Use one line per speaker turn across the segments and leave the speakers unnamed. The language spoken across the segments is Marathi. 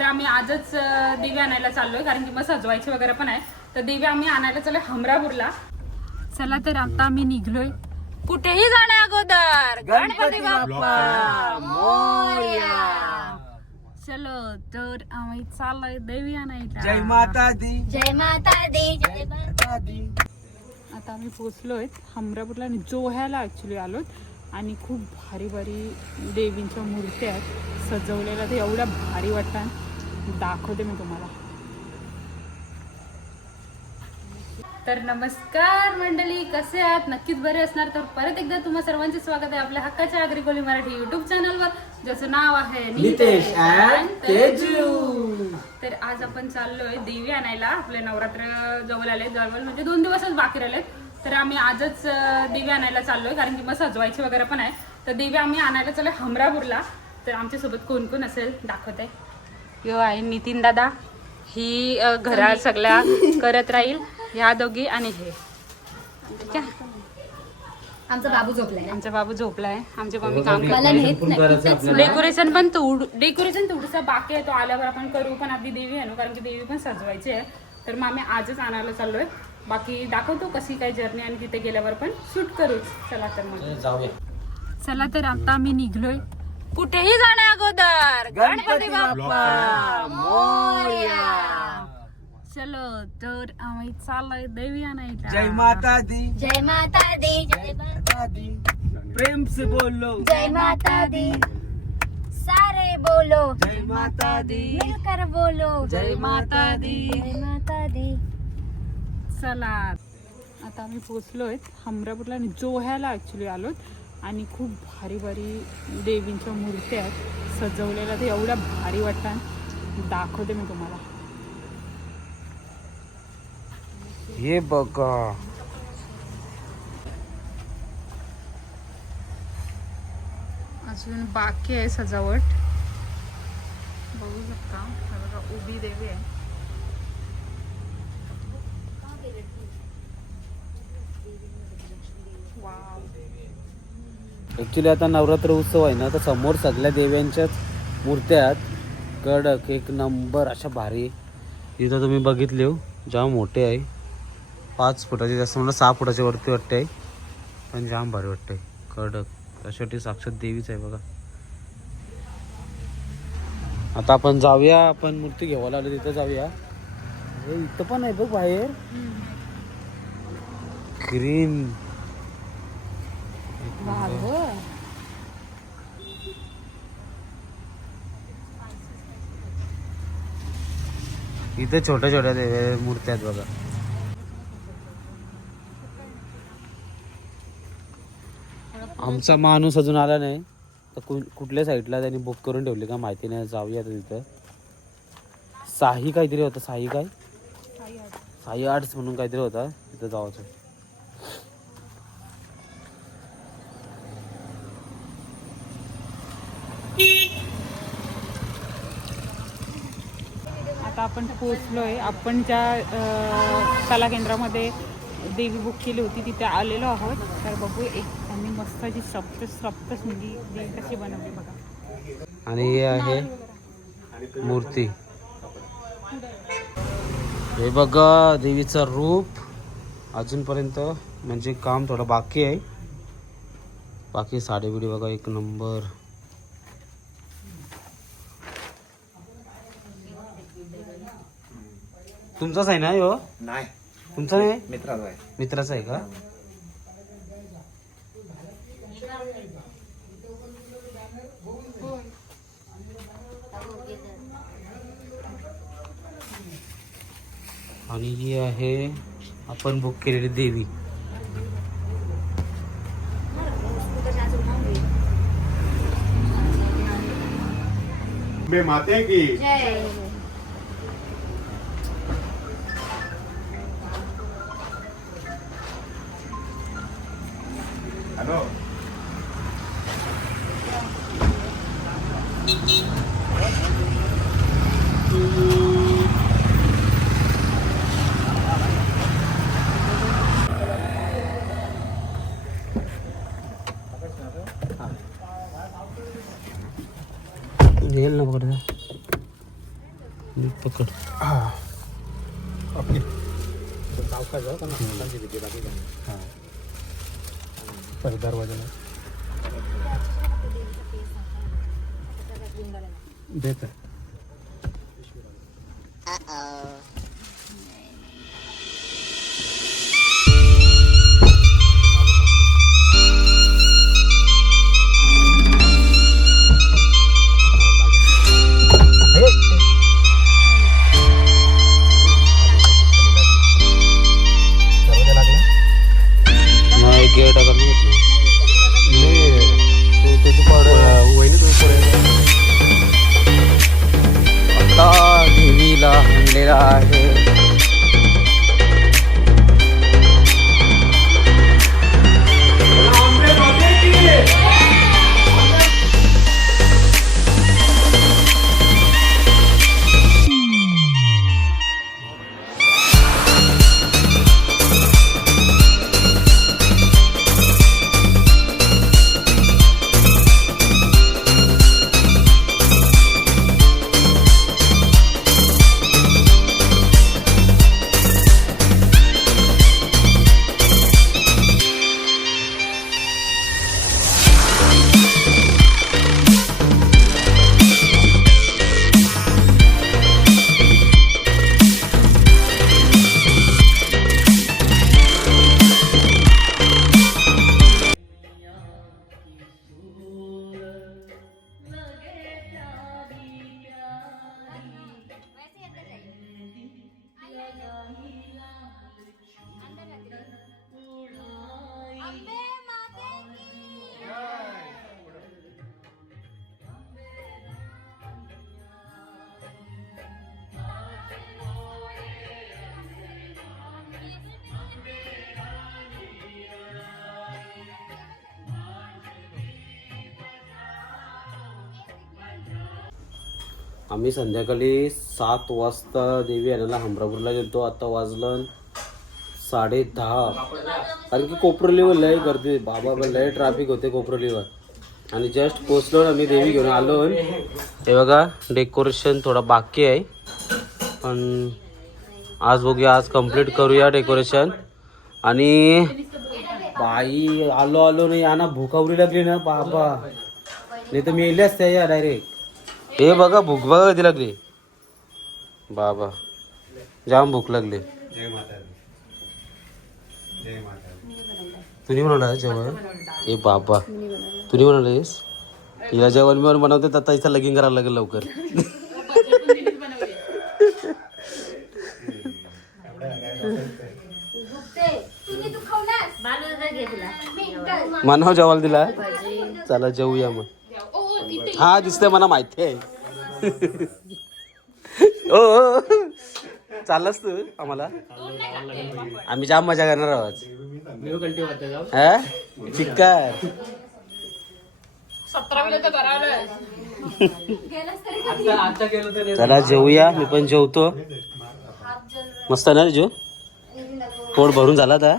तर आम्ही आजच दिवे आणायला चाललोय कारण की मग सजवायचे वगैरे पण आहे. तर दिवे आम्ही आणायला चाललोय हमरापूरला. चला तर आता आम्ही निघलोय कुठेही जाण्या अगोदर. गणपती बाप्पा. मोरया. चलो तर आम्ही चाललोय देवी आणायला.
जय माता दी
जय माता दी जय माता
दी
आता आम्ही पोचलोय हमरापूरला आणि जोह्याला ऍक्च्युली आलोत आणि खूप भारी भारी देवींच्या मूर्त्या आहेत. सजवलेल्या ते एवढ्या भारी वाटतात. दाखवते मी तुम्हाला. तर नमस्कार मंडळी कसे आहात? नक्कीच बरे असणार. तर परत एकदा तुम्हा सर्वांचे स्वागत आहे आपल्या हक्काच्या अग्रिकोली मराठी युट्यूब चॅनलवर ज्याचं नाव आहे
नितेश
तर आज आपण चाललोय देवी आणायला. आपले नवरात्र जवळ आले जवळ म्हणजे दोन दिवसच बाकी राहिलेत. तर आम्ही आजच देवी आणायला चाललोय कारण की मग सजवायचे वगैरे पण आहे. तर देवी आम्ही आणायला चाललोय हमरापूरला. तर आमच्यासोबत कोण कोण असेल दाखवते. यो आहे नितीन दादा. ही अं, घरात सगळ्या करत राहील. ह्या दोघी आणि हे. ठीक आहे?
आमचा बाबू झोपलाय.
आमचा बाबू झोपलाय. आमची मम्मी काम करते.
मला नेत नाही
डेकोरेशन पण थोड डेकोरेशन थोडंसं बाकी आहे. तो आल्यावर आपण करू पण आधी देवी आणू कारण की देवी पण सजवायची आहे. तर मग आम्ही आजच आणायला चाललोय. बाकी दाखवतो कशी काय जर्नी आणि तिथे गेल्यावर पण. शूट करूच चला तर मग.
जाऊया.
चला तर आता आम्ही निघलोय. कुठेही जाण्या अगोदर. गणपती बाप्पा. मोरया. चलो तर आम्ही चाललोय देवी आणायला.
जय माता दी
जय माता दी जय माता
दी प्रेम से बोलो.
जय माता दी सारे बोलो.
जय माता दी
मिलकर बोलो.
जय माता दी
जय माता दी
चला. आता आम्ही पोचलोय हमरापूरला आणि जोह्याला ॲक्च्युली आलोत. आणि खूप भारी भारी देवींच्या मूर्त्या आहेत. सजवलेल्या ते एवढ्या भारी वाटतात. दाखवते मी तुम्हाला.
हे बघा.
अजून बाकी आहे सजावट. बघू शकता. बघा उभी देवी आहे. वाव.
ॲक्च्युली आता नवरात्र उत्सव आहे ना तर समोर सगळ्या देव्यांच्याच मूर्त्या आहेत कडक एक नंबर अशा भारी. इथं तुम्ही बघितले हो जाम मोठे आहे. पाच फुटाचे जास्त मला सहा फुटाच्या वरती वाटते आहे. पण जाम भारी वाटते कडक. त्यासाठी साक्षात देवीच आहे बघा. आता आपण जाऊया आपण मूर्ती घ्यायला आलो तिथं जाऊया. इथं पण आहे बघ बाहेर. ग्रीन इथे छोट्या छोट्या मूर्त्या आहेत बघा. आमचा माणूस अजून आला नाही. तर कुठल्या साईडला त्यांनी बुक करून ठेवली का माहिती नाही. जाऊया तिथं साही काहीतरी होतं. साही काय? साई आर्ट्स म्हणून काहीतरी होता. तिथं जायचं
आता आपण पोचलोय आपण ज्या कला केंद्रामध्ये देवी बुक केली होती तिथे आलेलो आहोत. तर बघू एक त्यांनी मस्त जी सप्त सप्त सुंदी देवी कशी बनवली बघा.
आणि हे आहे मूर्ती. हे बघा देवीचं रूप अजूनपर्यंत म्हणजे काम थोडं बाकी आहे. बाकी साडेबिडी बघा एक नंबर. तुमचाच आहे ना हो
नाही.
तुमचा नाही?
मित्राचा आहे.
मित्राचा आहे का? आणि ही आहे आपण बुक केलेली देवी.
माते की.
जय
हॅलो
येईल ना बघा पकड नाही. आम्ही संध्याकाळी सात वाजता देवी आणायला हमरापूरला गेलो आता वाजलं साडे दहा. कारण की कोपरोलीवर लय गर्दी बाबा पण लय ट्रॅफिक होते कोपरोलीवर. आणि जस्ट पोचलो आम्ही देवी घेऊन आलो. हे बघा डेकोरेशन थोडा बाकी आहे. पण आज बघूया आज कंप्लीट करूया डेकोरेशन आणि बाई आलो आलो नाही. या ना भुकावरी लागली ना बाबा. नाही तर मी येले असते या डायरेक्ट हे बघा भूक बघा कधी लागली. बाबा जाम भूक लागली.
जय माता दी. जय माता दी.
तुम्ही बनवला जेवण? ए बाबा तुम्ही बनवलेस हिला जेवण बिवण बनवते आता इथं लगीन करायला लागेल लवकर. मनाव जेवायला दिला. चला जेवूया मग. हा दिसतंय मला माहिती आहे. ओ चाललास तू आम्हाला? आम्ही जाम मजा करणार आहोत. हा? चिक्कार. चला जेवूया मी पण जेवतो. मस्त ना रे जेव पोट भरून झाला आता.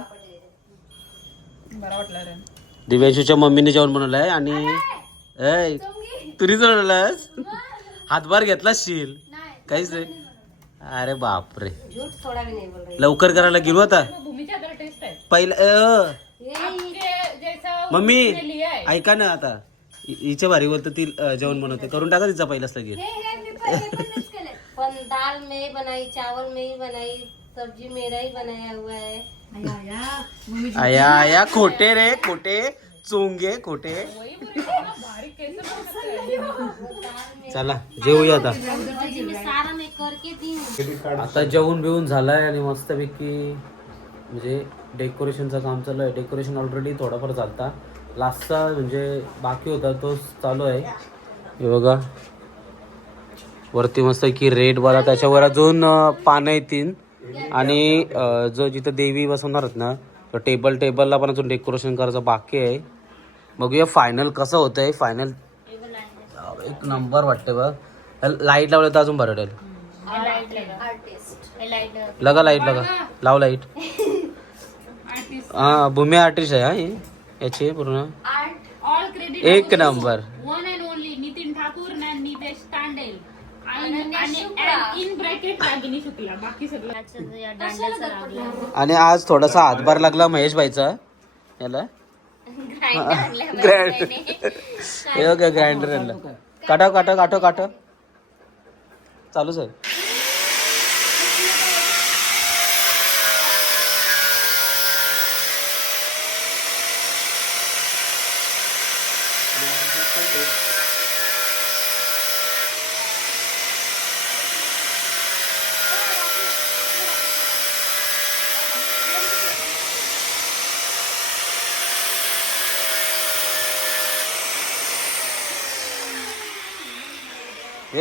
दिव्यांशूच्या मम्मीने जेवण बनवलंय आणि ऐ तुरीच बनवलास हातभार घेतलास शील? काहीच नाही. अरे बापरे. लवकर करायला गेलो आता. पहिला मम्मी ऐका ना आता. हिच्या भारीवर तर ती जेवण बनवते. करून टाका तिचा पहिलाच
हे हे केलंय.
पण दाल में ही बनाई चावल में ही बनाई सब्जी मेरा ही बनाया हुआ है.
आया आया. खोटे रे खोटे. चोंगे खोटे चला जेवूया आता.
हूँ
आता जेवण बिवून झालाय आणि मस्तपैकी म्हणजे डेकोरेशनचं काम चालू आहे. डेकोरेशन ऑलरेडी थोडाफार चालता. लास्टचा म्हणजे बाकी होता तो चालू आहे. हे बघा. वरती मस्त की रेडवाला त्याच्यावर अजून पानं येतील. आणि अं, जो जिथं देवी बसवणार आहेत ना तो टेबल टेबलला पण अजून डेकोरेशन करायचं बाकी आहे. बघूया फायनल कसं होतंय. फायनल एक नंबर वाटतं बघ. लाइट लावलं तर अजून बरं वाटेल. लगा लाइट लगा. लाव लाइट हा भूमी आर्टिस्ट आहे हा याची पूर्ण. एक नंबर
आणि नितेश तांडेल आणि आणि आणि इन ब्रॅकेट रागिनी शुक्ला. बाकी सगळं
या दांड्याचं लागलं.
आणि आज थोडासा हातभार लागला महेश भाईचा याला
ग्राइंडर आणलंय
ग्रँड. हे बघ ग्राइंडर आणलं. काटव काटव काटव काटव. चालूच आहे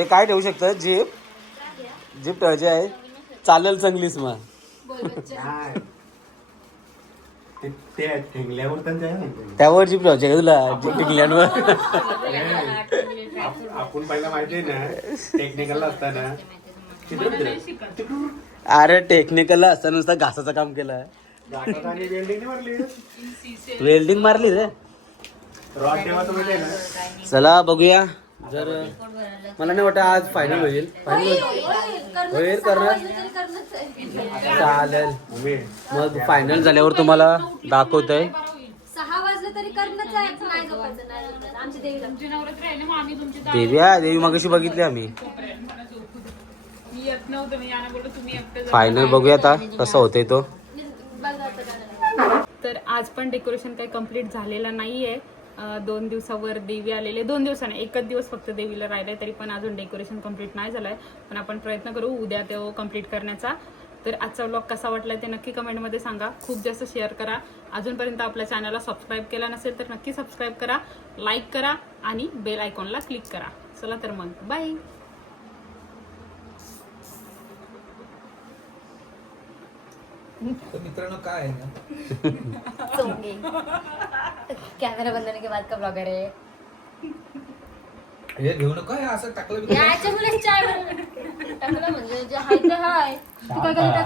हे काय ठेवू शकतं? जीप जीप जे आहे. चालेल चांगलीच मग. त्यावर जीप ठेवायची का तुला? जीप टिकल्यांवर
आप- आपण पहिला माहिती ना टेक्निकल असताना. तिकडून
अरे टेक्निकल असताना नुसता घासाचं काम केलं
वेल्डिंग मारली.
वेल्डिंग मारली रे.
ठेवायचं
चला बघूया. जर मला नाही वाटत आज फायनल होईल. फायनल होईल करणार चालेल. मग फायनल झाल्यावर तुम्हाला दाखवतोय.
सहा वाजले तरी करणंच आहे.
तुमची
देवी आहे देवी मगाशी बघितली आम्ही. फायनल बघूया आता कसं होतंय तो.
तर आज पण डेकोरेशन काही कंप्लीट झालेलं नाहीये. दोन दिवसावर देवी आलेले. दोन दिवसाने एकच दिवस फक्त देवीला राहिलाय तरी पण अजून डेकोरेशन कंप्लीट नाही झालंय. पण आपण प्रयत्न करू उद्या तो कंप्लीट करण्याचा. तर आजचा व्लॉग कसा वाटला ते नक्की कमेंटमध्ये सांगा. खूप जास्त शेअर करा. अजूनपर्यंत आपल्या चॅनलला सबस्क्राईब केला नसेल तर नक्की सबस्क्राईब करा लाईक करा आणि बेल आयकॉनला क्लिक करा. चला तर मग. बाय
तर मित्रांनो काय आहे ना?
कॅमेरा बंद होने के बाद का ब्लॉगर है
हे घेऊ नका हे असं टाकलं बिकलं.
याच्यामुळेच चाय टाकलं म्हणजे जे हाय ते हाय. तू काय